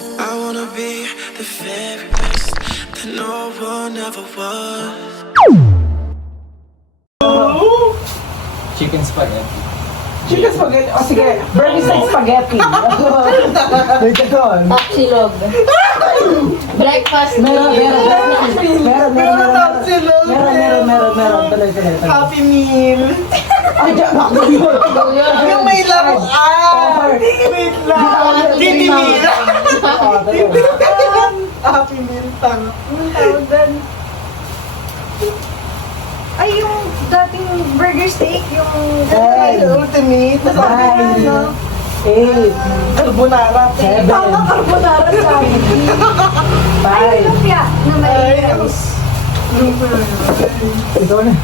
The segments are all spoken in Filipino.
I wanna be the very best that no one ever was. Chicken spaghetti. Chicken spaghetti. O sige, burgers and spaghetti. May ganon. Tapsilog. Breakfast Meron. Tapsilog. Tuloy. Happy meal. Ay, dyan ako yun. Yung may laruan. Wait lang. Titi meal. Happy meal. Tanga. Anong tawag doon? Ay, yung dating burger steak, yung... Ay, ultimate. Nine. Ano? 8. Carbonara. 7. Tama, carbonara sa akin. Ay, 5. lumpia na may Ay, rice. Ito na.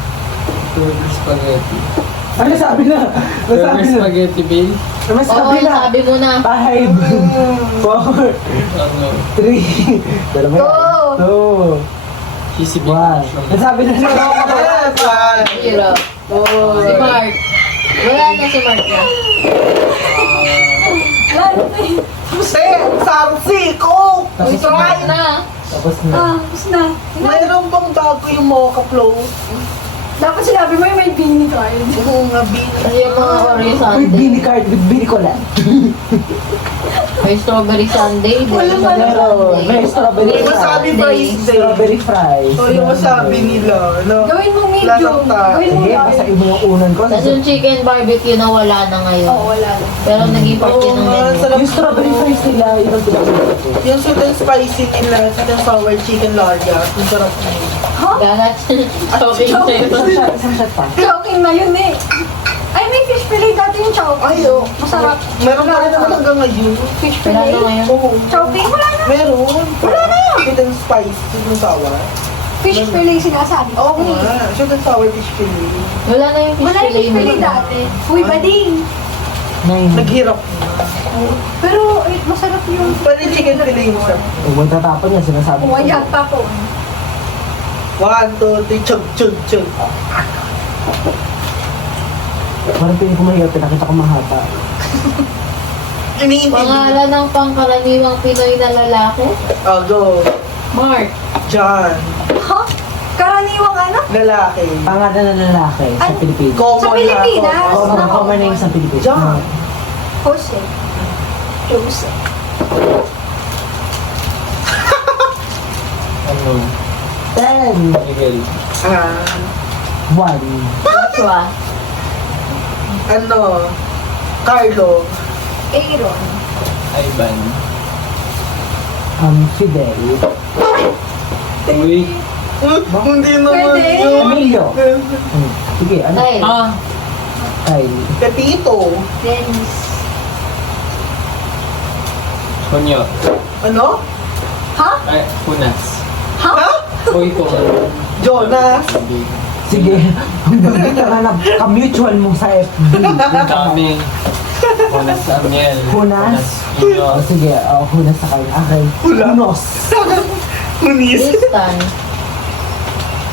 Burger spaghetti. Ano sabi na? Burger spaghetti bill. Ano Oo, sabi na? sabi mo na. 5. 4. Ano? 3. Dalawa. 2. Cheesy 1. bacon. Nasabi na siya. Zero. Si Mark. Wala na si Mark na. Kasi, sarsi, coke. Uy, si Mark na. Tapos na. Tapos na. Mayroon bang bago yung mocha float? Dapat sinabi mo yung may beanie card. Oo nga, bin. Kasi yung mga Oreo With Sunday. Bini card, with Bini Colan. May strawberry sundae. Walang Meron. May strawberry May wasabi fries. fries din. Strawberry fries. So, yung wasabi nila, no? Gawin mo medium. Lasang tayo. Gawin mo Sige, large. basahin mo yung unan ko. Tapos yung chicken barbecue na wala na ngayon. Oo, wala na. Pero naging part yun ng Oo nga, menu. sarap. Yung strawberry fries nila, yun ang pinakagusto ko. Yung sweet and spicy nila, sweet and sour chicken larga. Ang sarap na yun. Ganat. Shopping sa'yo. Isang shot pa. Choking na yun eh. Ay, may fish fillet dati yung choking. Ay, oh. Masarap. Meron pa rin naman hanggang ngayon. Fish Wala fillet? na ngayon. Oo. Choking? Wala na. Meron. Wala na. Sweet and spicy, sweet and sour. Fish fillet sinasabi. Oo nga. Sweet and sour fish fillet. Wala na yung Wala yung fish fillet mo. dati. Uy, bading. 9. Naghirap. Pero masarap yung... Pwede chicken fillet mo siya. Huwag tatapon yan, sinasabi ko. Wayag pa po. 1, 2, 3, chug. Parang piling ko mahirap, pinakita ko mahaba. Iniintindi. Pangalan ng pangkaraniwang Pinoy na lalaki? Oh, go. Mark. John. Ha? Karaniwang ano? Lalaki. Pangalan ng lalaki sa Ay, Pilipinas. Common Sa Pilipinas? na, Oo, common. mga common name sa Pilipinas. John. Jose. Jose. Ano? 10. Miguel. 1. Joshua. Ano? Carlo. Aaron. Ivan. Fidel. Uy. Hindi naman Pwede. yun. Emilio. Sige, ano? Kyle. Kyle. Pepito. Dennis. Kunyo. Ano? Ha? Ay, Punas. Ha? Uy, kung Jonas. Sige, hanggang ka na ka-mutual mo sa FB. kami. Punas Amiel. Hunas? Kunyo. O sige, hunas sa kayo. Okay. Hunos. Hunis. Tristan.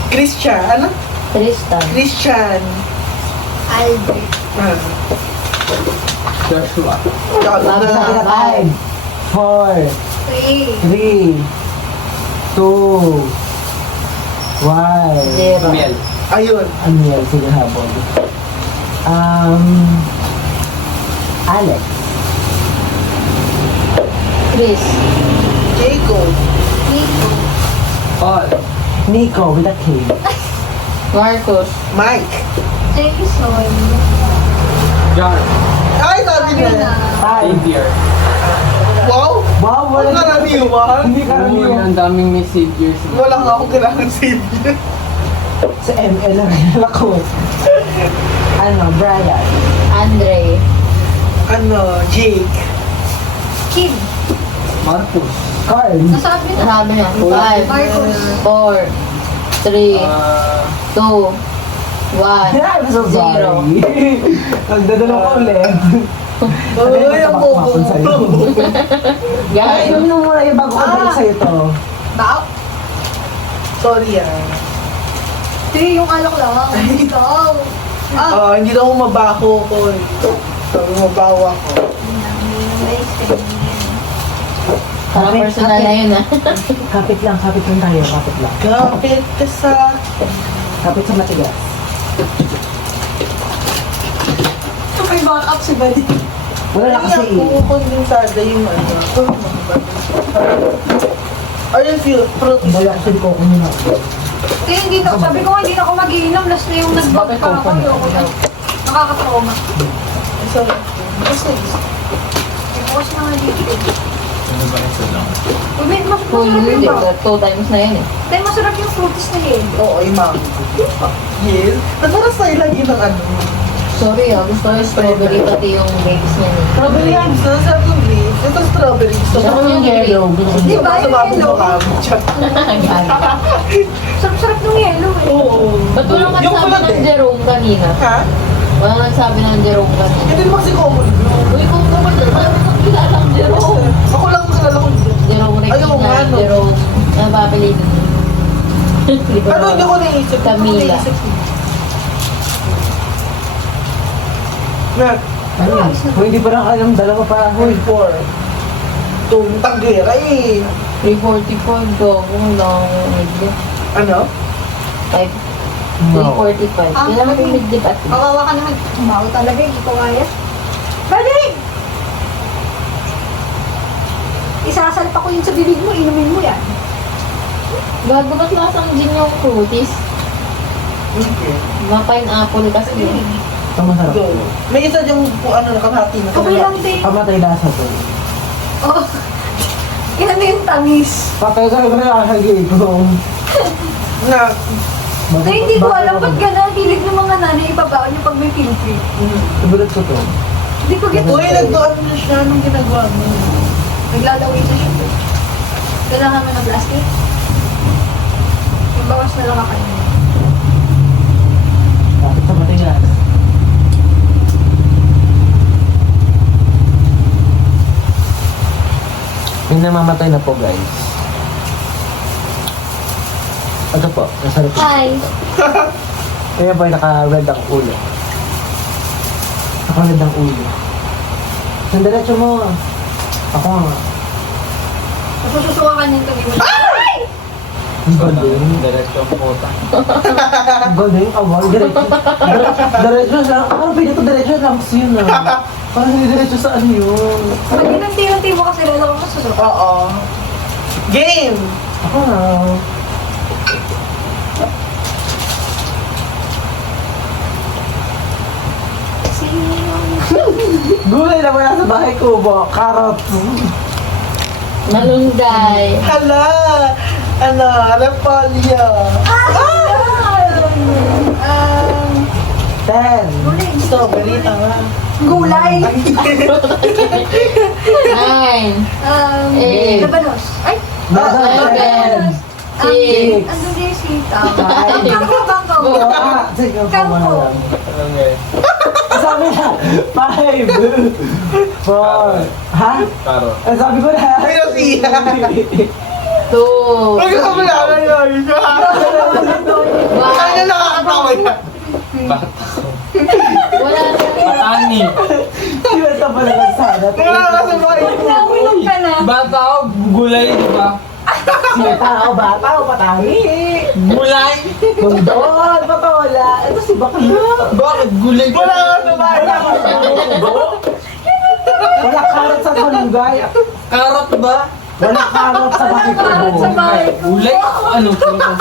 Christian. Ano? Tristan. Christian. Albert. Joshua. Sabi sa akin na 5, 4, Ray. 3, 2, 1. Zero. Miel. Ayun. Ano yan? Sige, habol. Alex. Chris. Jacob. Nico. Paul. Nico with a K. Marcos. Mike. Jason. Jar. Ay, sabi Ayun na. na. 5. Xavier. Wow. Wow, Wala wala. karaniwan. Hindi Uy, karaniwan. ang daming messages. Wala nga akong kailangan savior. Sa ML na kilala ko. Ano, Brian. Andre. Ano? Jake. Kim. Marcus. Carl. Nasabi na. Sabi niya. 5, Marcos. 4, 3, Ah, 2, 1, I'm so 0. sorry. Nagdadalo ko ulit. Ay, ang bobo. Ay, Guys. inom na muna yung bago ko balik sa'yo to. Bao. Sorry ah. Hindi, yung alak lang. Ikaw. Hindi na ako mabako ko. Sabi mabawa ko. Ice cream. Parang personal na yun, ah. Kapit lang tayo, kapit lang. Kapit ka sa... Kapit sa matigas. May backup si Bali. Wala na kasi Kaya kukondensada yung ano. Are you feel fruit? Wala kasi di ko kumina. Kaya hindi na, sabi ko hindi na ako mag-iinom. Last na yung nag-vlog Bakit pa ako. open? Ayoko na. Nakakatrauma. So, Ibukas na nga dito. Uy, may Full masarap yun, yung ba? 2 times na yun, eh. Dahil masarap yung fruities na yun. oo, yung mango. Yes. Nasarap sa'yo lagi ng ano. Sorry, ah. Gusto ko yung strawberry pati yung grapes niya. eh. Strawberry yan. Gusto na sarap yung grapes. Ito strawberry. Gusto Gusto ko ko yung yellow. Hindi Diba ba yung sumabog yellow? mo kami? Sarap-sarap ng yellow eh. Oo. Ba't walang Yung nagsabi kulot ng eh. Jerome kanina? Ha? Walang nagsabi ng Jerome kanina. Hindi naman kasi common blue. Uy, kung kumanda, parang kilala ang Jerome. Ako lang kilala ko dito. Jerome Ayaw nga, Regina, no? Jerome, nababili din. Ano hindi ko naisip? Camila. Nat, Ano yun? Kung hindi pa lang alam, dalawa pa. Hoy, 4. Itong tanggera eh. 344 ko, kung lang medyo. Ano? 345. Ah, Kailangan mo yung midlip at Kawawa ka naman. Umaw talaga, hindi ko kaya. Bali! Isasalpa ko yun sa bibig mo, inumin mo yan. Gago ba't lasang gin yung fruities? Okay. Mga pineapple kasi. Ito masarap. Go. May isa diyang ano, nakahati na. Okay lang din. Pamatay lasa to. Oh. Yan na yung tamis. Patay ka na nakahagi ko. Na, Na hindi ko alam ba't gano'n. Hilig ng mga nanay ibabaon niyo pag may pinipit. Ibulat ko to. Hindi ko get. uy, nagdoon na siya nung ginagawa mo. Naglalawin na siya. Kailangan mo na plastic. Magbawas na lang kayo. Kapit sa matigas. May namamatay na po, guys. Ito po, nasa likod. Hi! Kaya po naka-red ang ulo. Naka-red ang ulo. Sandiretso mo. Ako nga. Sususukan yung tabi mo. Ang galing. Diretso ang puta. Ang galing, awal. Diretso lang. Parang pwede ko diretso lang yun ah. Parang hindi diretso sa ano yun. Pag inunti-unti mo kasi lalo ko masusukan. Oo. Game! Ako na. Gulay na wala sa bahay ko bo. Carrot. Malunggay. Hala! Ano, repolyo. Ten. Strawberry, tama. Gulay! 9. Eh. Labanos. Ay! Seven. 7. 6. Ano din si Tama? Five. Kangko. Ah, sige, Kampo. pamana lang. Sabi na, 5, 4, ha? Ang sabi ko na. Ay, nasiya. 2. Huwag ka malaman yun. Kaya nakakatawa yan. Wala na. Di ba ito pala nagsana? Wala ka sa bahay. Nauminom ka na. Bata o gulay, di ba? Tao, bata o patangi? Gulay? Kundol, patola. Ito si Bakla. Bakit gulay? Wala ka sa bahay. Wala karot sa malunggay. Karot ba? Wala karot sa bahay ko. Sa bahay ko. Gulay? Ano? Prutas?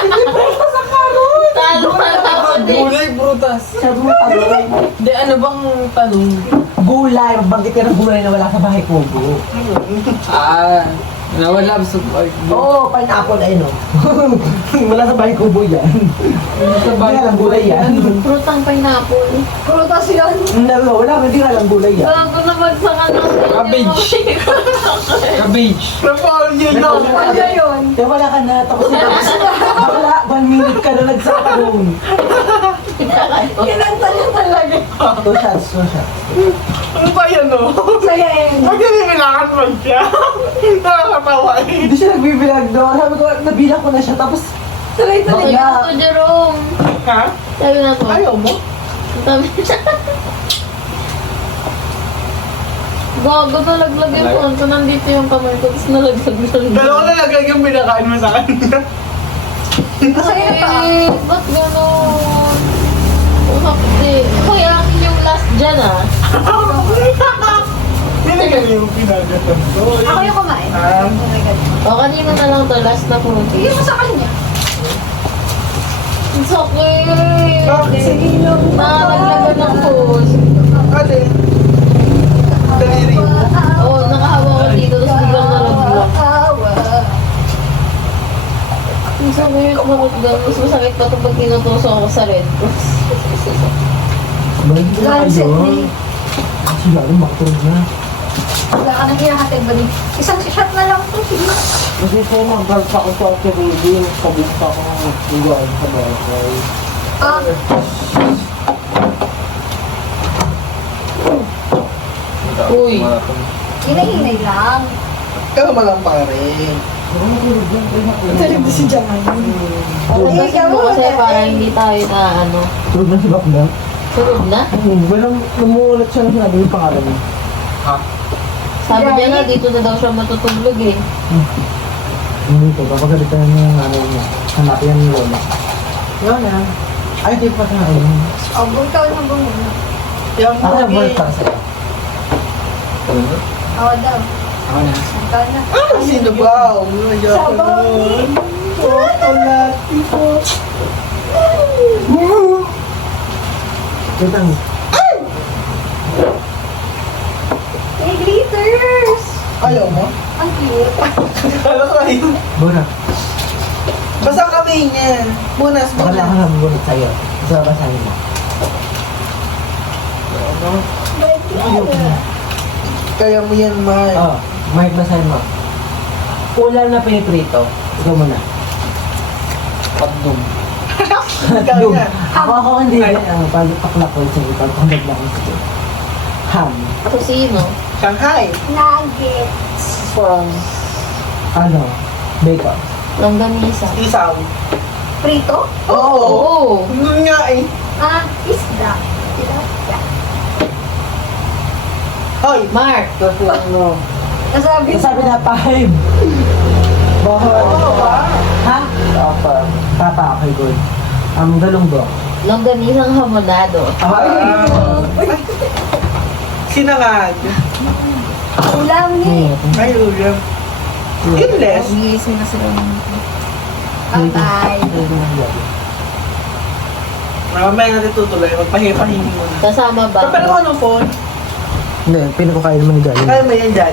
Hindi presto sa karot. Talo na tapos eh. Gulay, prutas. Sabi mo tanong. Di, ano bang tanong? Gulay, magbanggit ka ng gulay na wala sa bahay ko. Ah, nawala sa buhay mo. Oo, pineapple ay no. Wala sa bahay kubo yan. Sa Hindi alam gulay yan. Frutang pineapple. Prutas yun. Wala, hindi alam gulay yan. Gago naman sa kanong. Cabbage. Cabbage. Repolyo yun. Ano yun? Kaya wala ka na, tapos wala, 1 minute ka na nagsakarong. Kinanta niya talaga. 2 shots, 2 shots. Ano ba yan, no? Sayain. Huwag yung nilakan mo siya. Nakakatawa eh. Hindi siya nagbibilang doon. Sabi ko, nabilang ko na siya, tapos Tuloy-tuloy. Sabi na to, Jerome. Ha? Sabi na to. Ayaw mo? Sabi Gago, nalaglag yung phone ko. Nandito yung kamay ko. Tapos nalaglag. Dalawa na laglag yung pinakain mo sa akin. Masaya pa. Ba't gano'n? Hindi. Kaya yung last dyan ah. Hindi ka yung pinagatan ko. Ako yung kumain. Ah. Oh my God. O, kanina na lang to. Last na po. Bigyan mo sa kanya. It's okay. Sige lang. Nalaglagan ng phone. Ate. Daliri. Oo, nakahawa ko dito. Tapos biglang nalaglag. Ang sakit na magdag. Mas masakit pa ito pag tinutusok ako sa red cross. Balik ko na Sunset kayo. ni. Kasi lalo makatulog na. Wala ka nang hinahatid ba ni? Isang shot na lang to. Sige. Kasi po mag-galpa ko sa Ate Ruby. Kabunta ko ng lugar sa bahay. Ah, Uy. hinay-hinay lang. Kalma lang pa rin. Tulog si Jaman. Oo, kasi mo kasi para hindi tayo na ano. Tulog na si Bakla. Tulog na? Walang lumuulat siya na sinabi yung pangalan niya. Sabi niya na dito na daw siya matutulog eh. Hindi ko, papagalitan niya yung ano niya. Hanapin niya ni Lola. Yun na. Ay, di pa na ayun. Oh, ikaw na bumuna. Yung Ako yung balik para sa'yo. Ako daw. Ako na. Ikaw na. Sino ba? Sabay. Chocolate po. Wait lang. Hey, glitters! Ayaw mo? Ang cute. Kala ko ayaw. Buna. Basta kami niya. Bunas, Baka na ako bunas. na bunot sa'yo. Sa basahin mo. Kaya mo yan, Mar. Oo. Mike, basahin mo. Ulam na piniprito. Ikaw muna. Pagdum. Ikaw Yung, na. ako hindi. Pagpakla ko sa ito. Pagpakla ko sa ito. Ham. Ako sino? Shanghai. Nuggets. From Ano? Bacon. Langganisa. Isaw. Prito? Oo. Oo. Nun nga eh. Ah, isda. Tilapia. Hoy. Mark. Tapos ano? Nasabi Sabi na 5. Bahol. Oo ba? Ha? Papa. Papa, okay, good. Ang galunggong. Langganisang hamonado. Sinangag. ulam ni. Ay, ulam. Skinless. Nagising na sila. Bye-bye. Mamaya natin tutuloy. Magpahipahingi muna. Kasama ba? Pero ano po? Hindi, pinapakain naman ni Galing. Kaya mo yan dyan.